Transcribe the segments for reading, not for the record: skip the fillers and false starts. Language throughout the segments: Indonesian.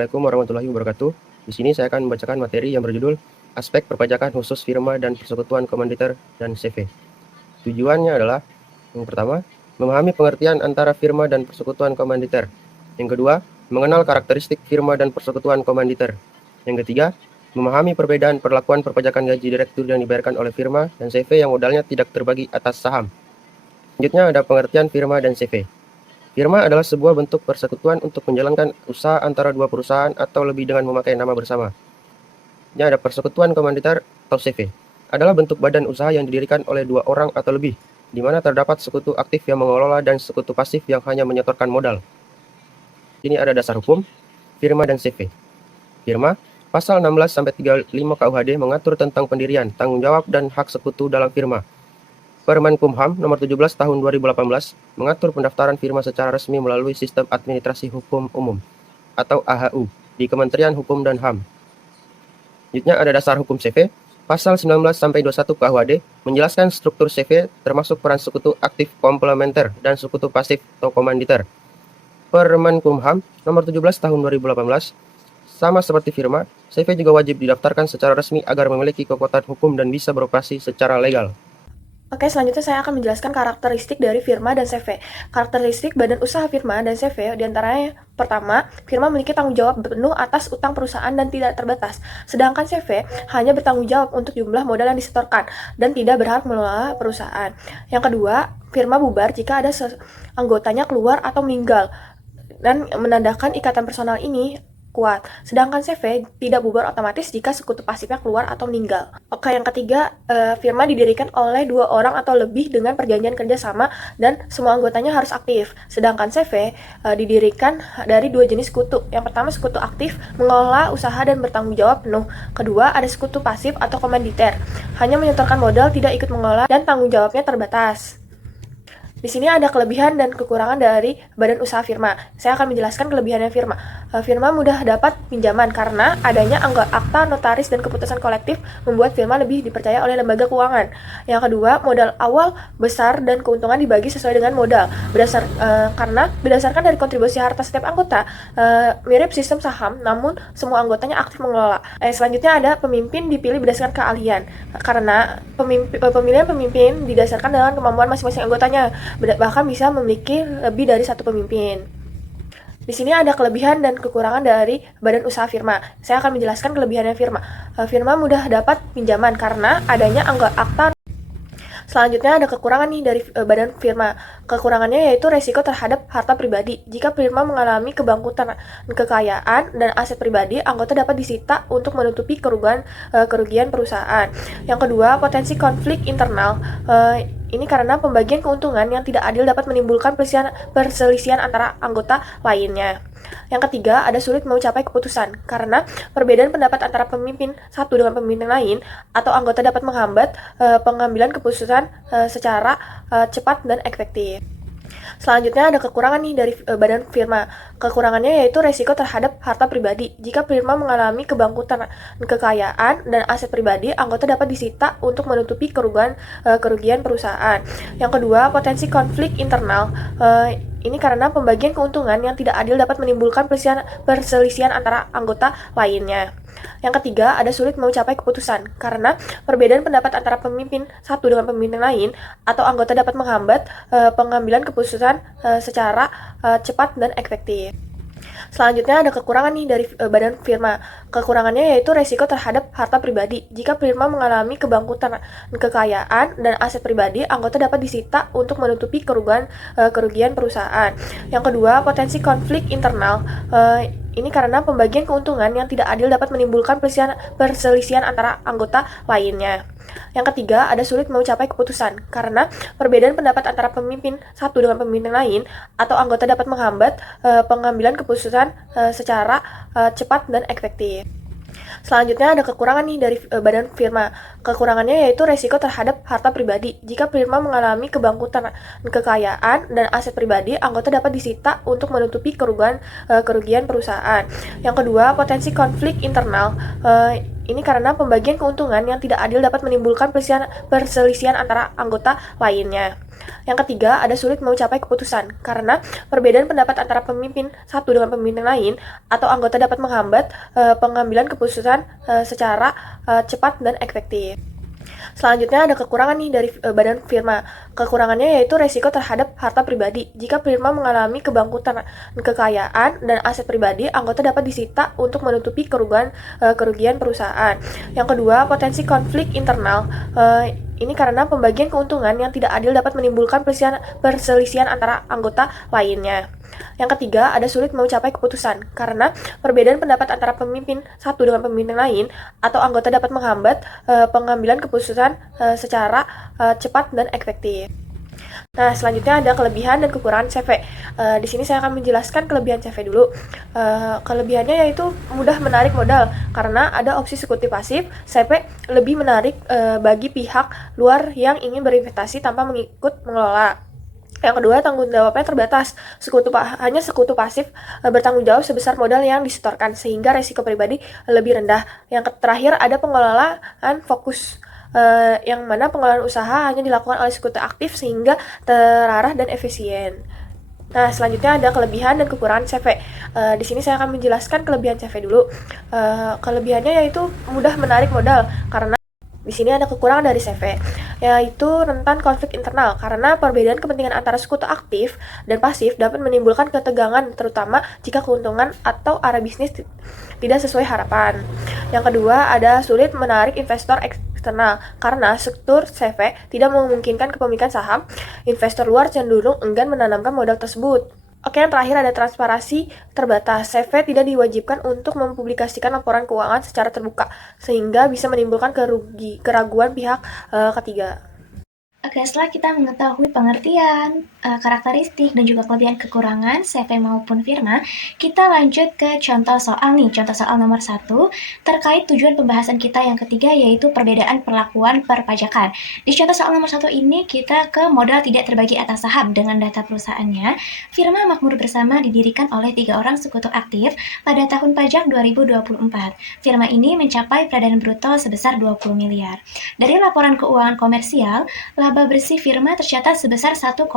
Assalamualaikum warahmatullahi wabarakatuh. Di sini saya akan membacakan materi yang berjudul Aspek Perpajakan Khusus Firma dan Persekutuan Komanditer dan CV. Tujuannya adalah, yang pertama, memahami pengertian antara firma dan persekutuan komanditer. Yang kedua, mengenal karakteristik firma dan persekutuan komanditer. Yang ketiga, memahami perbedaan perlakuan perpajakan gaji direktur yang dibayarkan oleh firma dan CV yang modalnya tidak terbagi atas saham. Selanjutnya ada pengertian firma dan CV. Firma adalah sebuah bentuk persekutuan untuk menjalankan usaha antara dua perusahaan atau lebih dengan memakai nama bersama. Ini ada persekutuan komanditer atau CV. Adalah bentuk badan usaha yang didirikan oleh dua orang atau lebih, di mana terdapat sekutu aktif yang mengelola dan sekutu pasif yang hanya menyetorkan modal. Ini ada dasar hukum, firma dan CV. Firma, pasal 16-35 KUHD mengatur tentang pendirian, tanggung jawab, dan hak sekutu dalam firma. Permenkumham nomor 17 tahun 2018 mengatur pendaftaran firma secara resmi melalui Sistem Administrasi Hukum Umum atau AHU di Kementerian Hukum dan HAM. Selanjutnya ada dasar hukum CV. Pasal 19-21 KUHD menjelaskan struktur CV termasuk peran sekutu aktif komplementer dan sekutu pasif atau komanditer. Permenkumham nomor 17 tahun 2018 sama seperti firma, CV juga wajib didaftarkan secara resmi agar memiliki kekuatan hukum dan bisa beroperasi secara legal. Oke, selanjutnya saya akan menjelaskan karakteristik dari firma dan CV. Karakteristik badan usaha firma dan CV diantaranya pertama, firma memiliki tanggung jawab penuh atas utang perusahaan dan tidak terbatas. Sedangkan CV hanya bertanggung jawab untuk jumlah modal yang disetorkan dan tidak berhak mengelola perusahaan. Yang kedua, firma bubar jika ada anggotanya keluar atau meninggal dan menandakan ikatan personal ini kuat. Sedangkan CV tidak bubar otomatis jika sekutu pasifnya keluar atau meninggal. Oke, yang ketiga, firma didirikan oleh dua orang atau lebih dengan perjanjian kerjasama dan semua anggotanya harus aktif. Sedangkan CV didirikan dari dua jenis sekutu. Yang pertama sekutu aktif, mengelola usaha dan bertanggung jawab penuh. Kedua, ada sekutu pasif atau komanditer, hanya menyetorkan modal, tidak ikut mengelola dan tanggung jawabnya terbatas. Di sini ada kelebihan dan kekurangan dari badan usaha firma. Saya akan menjelaskan kelebihannya firma. Firma mudah dapat pinjaman karena adanya akta notaris dan keputusan kolektif membuat firma lebih dipercaya oleh lembaga keuangan. Yang kedua, modal awal besar dan keuntungan dibagi sesuai dengan modal. Karena berdasarkan dari kontribusi harta setiap anggota, mirip sistem saham, namun semua anggotanya aktif mengelola. Selanjutnya ada pemimpin dipilih berdasarkan keahlian. Karena pemilihan pemimpin didasarkan dengan kemampuan masing-masing anggotanya. Bahkan bisa memiliki lebih dari satu pemimpin. Di sini ada kelebihan dan kekurangan dari badan usaha firma. Saya akan menjelaskan kelebihannya firma. Firma mudah dapat pinjaman karena adanya akta. Selanjutnya ada kekurangan nih dari badan firma. Kekurangannya yaitu resiko terhadap harta pribadi. Jika firma mengalami kebangkrutan kekayaan dan aset pribadi, anggota dapat disita untuk menutupi kerugian perusahaan. Yang kedua, potensi konflik internal. Ini karena pembagian keuntungan yang tidak adil dapat menimbulkan perselisihan antara anggota lainnya. Yang ketiga, ada sulit mencapai keputusan karena perbedaan pendapat antara pemimpin satu dengan pemimpin lain atau anggota dapat menghambat pengambilan keputusan secara cepat dan efektif. Selanjutnya ada kekurangan nih dari badan firma. Kekurangannya yaitu resiko terhadap harta pribadi. Jika firma mengalami kebangkrutan kekayaan dan aset pribadi, anggota dapat disita untuk menutupi kerugian perusahaan. Yang kedua, potensi konflik internal. Ini karena pembagian keuntungan yang tidak adil dapat menimbulkan perselisihan antara anggota lainnya. Yang ketiga, ada sulit mencapai keputusan karena perbedaan pendapat antara pemimpin satu dengan pemimpin lain atau anggota dapat menghambat pengambilan keputusan secara cepat dan efektif. Selanjutnya ada kekurangan nih dari badan firma. Kekurangannya yaitu resiko terhadap harta pribadi. Jika firma mengalami kebangkrutan kekayaan dan aset pribadi, anggota dapat disita untuk menutupi kerugian perusahaan. Yang kedua, potensi konflik internal. Ini karena pembagian keuntungan yang tidak adil dapat menimbulkan perselisihan antara anggota lainnya. Yang ketiga, ada sulit mencapai keputusan karena perbedaan pendapat antara pemimpin satu dengan pemimpin lain atau anggota dapat menghambat pengambilan keputusan secara cepat dan efektif. Selanjutnya ada kekurangan nih dari badan firma. Kekurangannya yaitu resiko terhadap harta pribadi. Jika firma mengalami kebangkrutan kekayaan dan aset pribadi, anggota dapat disita untuk menutupi kerugian perusahaan. Yang kedua, potensi konflik internal. Ini karena pembagian keuntungan yang tidak adil dapat menimbulkan perselisihan antara anggota lainnya. Yang ketiga, ada sulit mencapai keputusan, karena perbedaan pendapat antara pemimpin satu dengan pemimpin lain atau anggota dapat menghambat pengambilan keputusan secara cepat dan efektif. Selanjutnya ada kekurangan nih dari badan firma. Kekurangannya yaitu resiko terhadap harta pribadi. Jika firma mengalami kebangkrutan kekayaan dan aset pribadi, anggota dapat disita untuk menutupi kerugian perusahaan. Yang kedua, potensi konflik internal. Ini karena pembagian keuntungan yang tidak adil dapat menimbulkan perselisihan antara anggota lainnya. Yang ketiga, ada sulit mencapai keputusan, karena perbedaan pendapat antara pemimpin satu dengan pemimpin lain atau anggota dapat menghambat pengambilan keputusan secara cepat dan efektif. Nah, selanjutnya ada kelebihan dan kekurangan CV. Di sini saya akan menjelaskan kelebihan CV dulu. Kelebihannya yaitu mudah menarik modal, karena ada opsi sekutu pasif. CV lebih menarik bagi pihak luar yang ingin berinvestasi tanpa mengikut mengelola. Yang kedua, tanggung jawabnya terbatas. Hanya sekutu pasif bertanggung jawab sebesar modal yang disetorkan, sehingga resiko pribadi lebih rendah. Yang terakhir, ada pengelolaan fokus, yang mana pengelolaan usaha hanya dilakukan oleh sekutu aktif sehingga terarah dan efisien. Nah, selanjutnya ada kelebihan dan kekurangan CV. Di sini saya akan menjelaskan kelebihan CV dulu. Kelebihannya yaitu mudah menarik modal, karena di sini ada kekurangan dari CV, yaitu rentan konflik internal, karena perbedaan kepentingan antara sekutu aktif dan pasif dapat menimbulkan ketegangan, terutama jika keuntungan atau arah bisnis tidak sesuai harapan. Yang kedua, ada sulit menarik investor eksternal, karena struktur CV tidak memungkinkan kepemilikan saham. Investor luar cenderung enggan menanamkan modal tersebut. Oke, yang terakhir ada transparansi terbatas. CV tidak diwajibkan untuk mempublikasikan laporan keuangan secara terbuka, sehingga bisa menimbulkan keraguan pihak ketiga. Oke, setelah kita mengetahui pengertian, karakteristik, dan juga kelebihan kekurangan CV maupun firma, kita lanjut ke contoh soal nih. Contoh soal nomor 1, terkait tujuan pembahasan kita yang ketiga, yaitu perbedaan perlakuan perpajakan. Di contoh soal nomor 1 ini, kita ke modal tidak terbagi atas saham dengan data perusahaannya. Firma Makmur Bersama didirikan oleh 3 orang sekutu aktif pada tahun pajak 2024. Firma ini mencapai peredaran bruto sebesar 20 miliar. Dari laporan keuangan komersial, laba bersih firma tercatat sebesar 1,8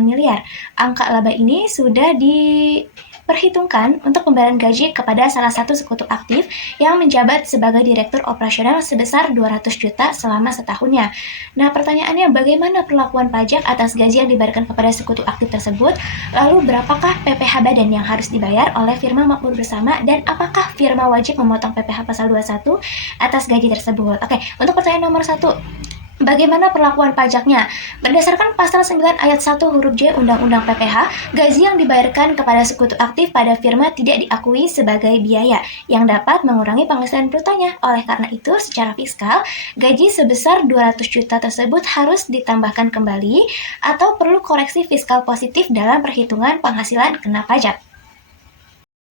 miliar. Angka laba ini sudah diperhitungkan untuk pembayaran gaji kepada salah satu sekutu aktif yang menjabat sebagai direktur operasional sebesar 200 juta selama setahunnya. Nah, pertanyaannya, bagaimana perlakuan pajak atas gaji yang dibayarkan kepada sekutu aktif tersebut? Lalu, berapakah PPh badan yang harus dibayar oleh firma Makmur Bersama, dan apakah firma wajib memotong PPh pasal 21 atas gaji tersebut? Oke, untuk pertanyaan nomor 1, bagaimana perlakuan pajaknya? Berdasarkan pasal 9 ayat 1 huruf J Undang-Undang PPh, gaji yang dibayarkan kepada sekutu aktif pada firma tidak diakui sebagai biaya yang dapat mengurangi penghasilan brutonya. Oleh karena itu, secara fiskal, gaji sebesar 200 juta tersebut harus ditambahkan kembali atau perlu koreksi fiskal positif dalam perhitungan penghasilan kena pajak.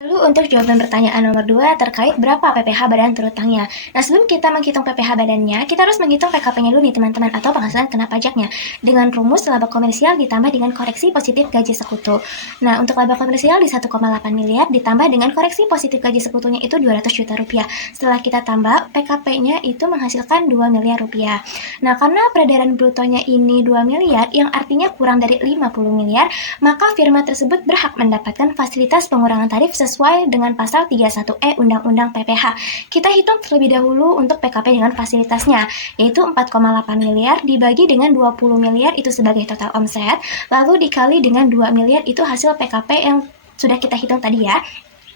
Lalu untuk jawaban pertanyaan nomor 2 terkait berapa PPh badan terutangnya. Nah, sebelum kita menghitung PPh badannya, kita harus menghitung PKP-nya dulu nih teman-teman, atau penghasilan kena pajaknya, dengan rumus laba komersial ditambah dengan koreksi positif gaji sekutu. Nah, untuk laba komersial di 1,8 miliar ditambah dengan koreksi positif gaji sekutunya itu 200 juta rupiah. Setelah kita tambah, PKP-nya itu menghasilkan 2 miliar rupiah. Nah, karena peredaran brutonya ini 2 miliar, yang artinya kurang dari 50 miliar, maka firma tersebut berhak mendapatkan fasilitas pengurangan tarif sesuai dengan pasal 31E Undang-Undang PPh. Kita hitung terlebih dahulu untuk PKP dengan fasilitasnya, yaitu 4,8 miliar dibagi dengan 20 miliar itu sebagai total omset, lalu dikali dengan 2 miliar itu hasil PKP yang sudah kita hitung tadi ya.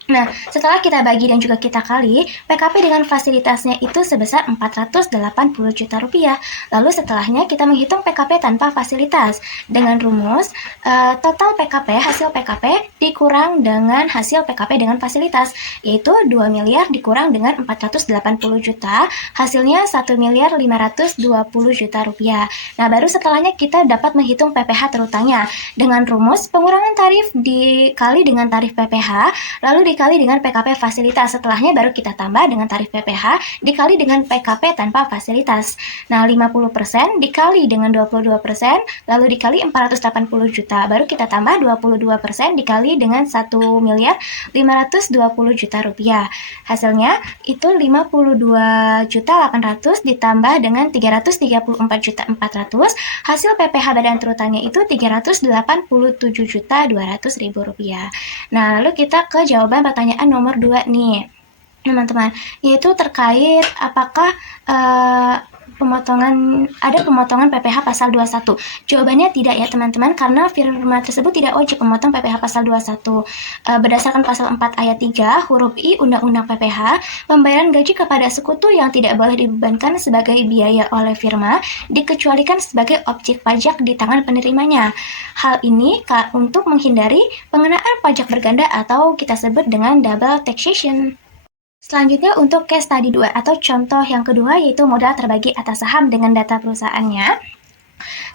Nah, setelah kita bagi dan juga kita kali, PKP dengan fasilitasnya itu sebesar 480 juta rupiah. Lalu setelahnya kita menghitung PKP tanpa fasilitas dengan rumus total PKP, hasil PKP dikurang dengan hasil PKP dengan fasilitas, yaitu 2 miliar dikurang dengan 480 juta, hasilnya 1 miliar 520 juta rupiah. Nah, baru setelahnya kita dapat menghitung PPh terutangnya dengan rumus pengurangan tarif dikali dengan tarif PPh, lalu dikali dengan PKP fasilitas. Setelahnya baru kita tambah dengan tarif PPh dikali dengan PKP tanpa fasilitas. Nah, 50% dikali dengan 22%, lalu dikali 480 juta. Baru kita tambah 22% dikali dengan 1.520.000.000 rupiah. Hasilnya itu 52.800.000 ditambah dengan 334.400.000. Hasil PPh badan terutangnya itu 387.200.000 rupiah. Nah, lalu kita ke jawaban pertanyaan nomor 2 nih, teman-teman, yaitu terkait apakah ada pemotongan PPh pasal 21. Jawabannya tidak ya teman-teman, karena firma tersebut tidak wajib memotong PPh pasal 21. Berdasarkan pasal 4 ayat 3 huruf I Undang-Undang PPh, pembayaran gaji kepada sekutu yang tidak boleh dibebankan sebagai biaya oleh firma dikecualikan sebagai objek pajak di tangan penerimanya. Hal ini untuk menghindari pengenaan pajak berganda atau kita sebut dengan double taxation. Selanjutnya untuk case study 2 atau contoh yang kedua, yaitu modal terbagi atas saham dengan data perusahaannya.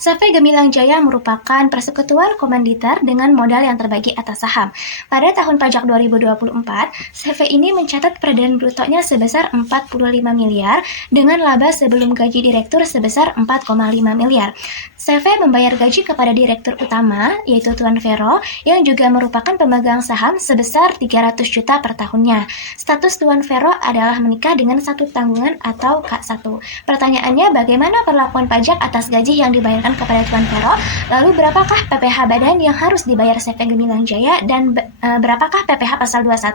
CV Gemilang Jaya merupakan persekutuan komanditer dengan modal yang terbagi atas saham. Pada tahun pajak 2024, CV ini mencatat peredaran brutonya sebesar 45 miliar dengan laba sebelum gaji direktur sebesar 4,5 miliar. CV membayar gaji kepada direktur utama, yaitu Tuan Vero, yang juga merupakan pemegang saham sebesar 300 juta per tahunnya. Status Tuan Vero adalah menikah dengan satu tanggungan atau K1. Pertanyaannya, bagaimana perlakuan pajak atas gaji yang dibayarkan kepada Tuan Vero? Lalu berapakah PPh badan yang harus dibayar CV Gemilang Jaya dan berapakah PPh pasal 21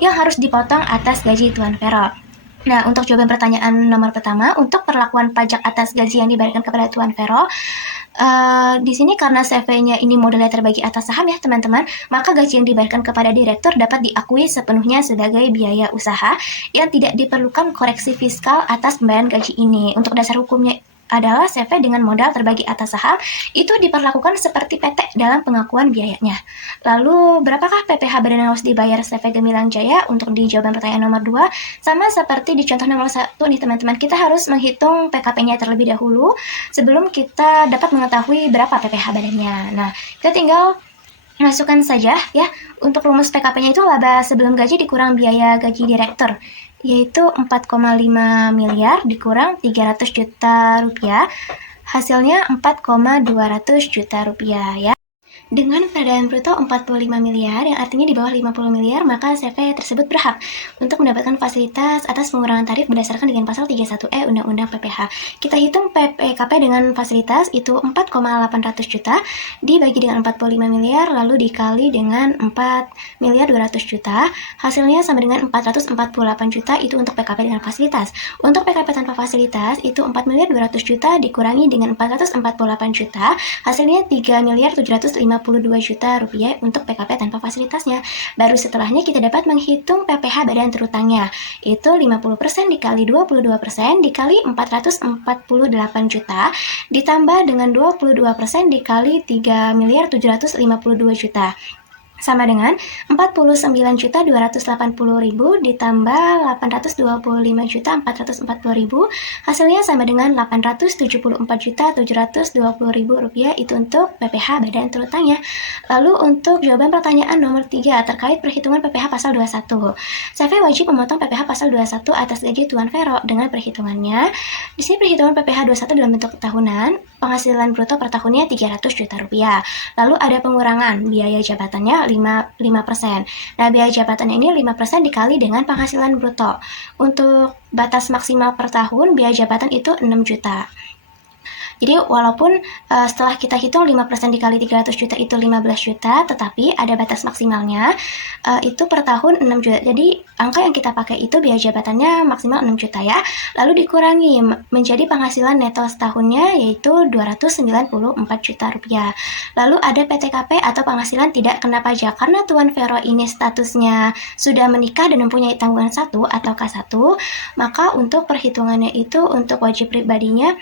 yang harus dipotong atas gaji Tuan Vero? Nah, untuk jawaban pertanyaan nomor pertama, untuk perlakuan pajak atas gaji yang dibayarkan kepada Tuan Vero, di sini karena CV-nya ini modalnya terbagi atas saham ya teman-teman, maka gaji yang dibayarkan kepada direktur dapat diakui sepenuhnya sebagai biaya usaha yang tidak diperlukan koreksi fiskal atas pembayaran gaji ini. Untuk dasar hukumnya adalah CV dengan modal terbagi atas saham itu diperlakukan seperti PT dalam pengakuan biayanya. Lalu berapakah PPh badan yang harus dibayar CV Gemilang Jaya? Untuk di jawaban pertanyaan nomor 2, sama seperti di contoh nomor 1 nih teman-teman, kita harus menghitung PKP-nya terlebih dahulu sebelum kita dapat mengetahui berapa PPh badannya. Nah, kita tinggal masukkan saja ya, untuk rumus PKP-nya itu laba sebelum gaji dikurang biaya gaji direktur, yaitu 4,5 miliar dikurang 300 juta rupiah, hasilnya 4,200 juta rupiah ya. Dengan peredaran bruto 45 miliar, yang artinya di bawah 50 miliar, maka CV tersebut berhak untuk mendapatkan fasilitas atas pengurangan tarif berdasarkan dengan pasal 31E Undang-Undang PPh. Kita hitung PKP dengan fasilitas itu 4,800 juta dibagi dengan 45 miliar, lalu dikali dengan 4 miliar 200 juta, hasilnya sama dengan 448 juta, itu untuk PKP dengan fasilitas. Untuk PKP tanpa fasilitas itu 4 miliar 200 juta dikurangi dengan 448 juta, hasilnya 3 miliar 752 juta rupiah untuk PKP tanpa fasilitasnya. Baru setelahnya kita dapat menghitung PPh badan terutangnya, itu 50% dikali 22% dikali 448 juta ditambah dengan 22% dikali 3 miliar 752 juta, sama dengan 49.280.000 ditambah 825.440.000, hasilnya sama dengan 874.720.000 rupiah, itu untuk PPh badan terutangnya. Lalu untuk jawaban pertanyaan nomor 3 terkait perhitungan PPh pasal 21. CV wajib memotong PPh pasal 21 atas gaji Tuan Vero dengan perhitungannya. Di sini perhitungan PPh 21 dalam bentuk tahunan, penghasilan bruto per tahunnya 300 juta rupiah. Lalu ada pengurangan biaya jabatannya 5%. Nah, biaya jabatannya ini 5% dikali dengan penghasilan bruto. Untuk batas maksimal per tahun biaya jabatan itu 6 juta. Jadi walaupun setelah kita hitung 5% dikali 300 juta itu 15 juta, tetapi ada batas maksimalnya, itu per tahun 6 juta. Jadi angka yang kita pakai itu biaya jabatannya maksimal 6 juta ya. Lalu dikurangi menjadi penghasilan neto setahunnya yaitu 294 juta rupiah. Lalu ada PTKP atau penghasilan tidak kena pajak. Karena Tuan Vero ini statusnya sudah menikah dan mempunyai tanggungan 1 atau K1, maka untuk perhitungannya itu untuk wajib pribadinya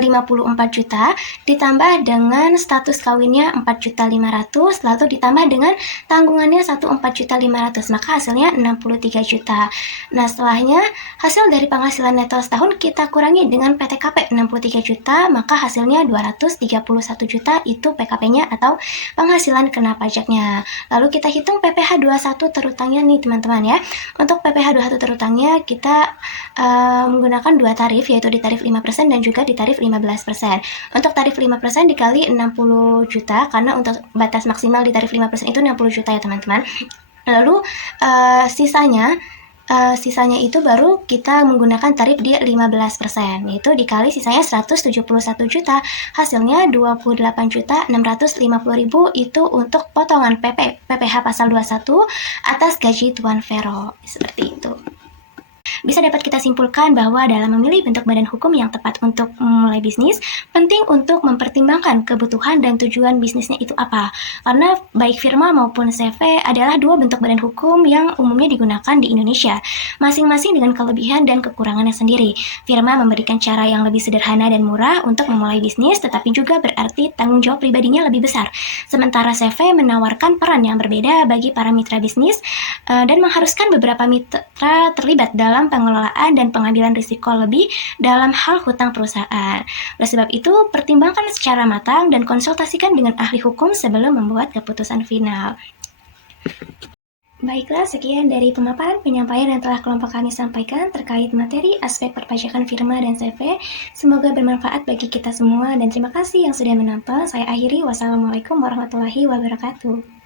54 juta, ditambah dengan status kawinnya 4.500.000, lalu ditambah dengan tanggungannya 4.500.000, maka hasilnya 63 juta. Nah, setelahnya hasil dari penghasilan neto setahun kita kurangi dengan PTKP 63 juta, maka hasilnya 231 juta, itu PKP-nya atau penghasilan kena pajaknya. Lalu kita hitung PPh 21 terutangnya nih teman-teman ya. Untuk PPh 21 terutangnya kita menggunakan dua tarif, yaitu di tarif 5% dan juga di tarif 15%. Untuk tarif 5% dikali 60 juta, karena untuk batas maksimal di tarif 5% itu 60 juta ya teman-teman. Lalu sisanya itu baru kita menggunakan tarif di 15%, yaitu dikali sisanya 171 juta, hasilnya 28.650.000, itu untuk potongan PPh pasal 21 atas gaji Tuan Vero, seperti itu. Bisa dapat kita simpulkan bahwa dalam memilih bentuk badan hukum yang tepat untuk memulai bisnis, penting untuk mempertimbangkan kebutuhan dan tujuan bisnisnya itu apa. Karena baik firma maupun CV adalah dua bentuk badan hukum yang umumnya digunakan di Indonesia, masing-masing dengan kelebihan dan kekurangannya sendiri. Firma memberikan cara yang lebih sederhana dan murah untuk memulai bisnis, tetapi juga berarti tanggung jawab pribadinya lebih besar. Sementara CV menawarkan peran yang berbeda bagi para mitra bisnis dan mengharuskan beberapa mitra terlibat dalam pengelolaan dan pengambilan risiko lebih dalam hal hutang perusahaan. Oleh sebab itu, pertimbangkan secara matang dan konsultasikan dengan ahli hukum sebelum membuat keputusan final. Baiklah, sekian dari pemaparan penyampaian yang telah kelompok kami sampaikan terkait materi aspek perpajakan firma dan CV. Semoga bermanfaat bagi kita semua dan terima kasih yang sudah menonton. Saya akhiri, wassalamualaikum warahmatullahi wabarakatuh.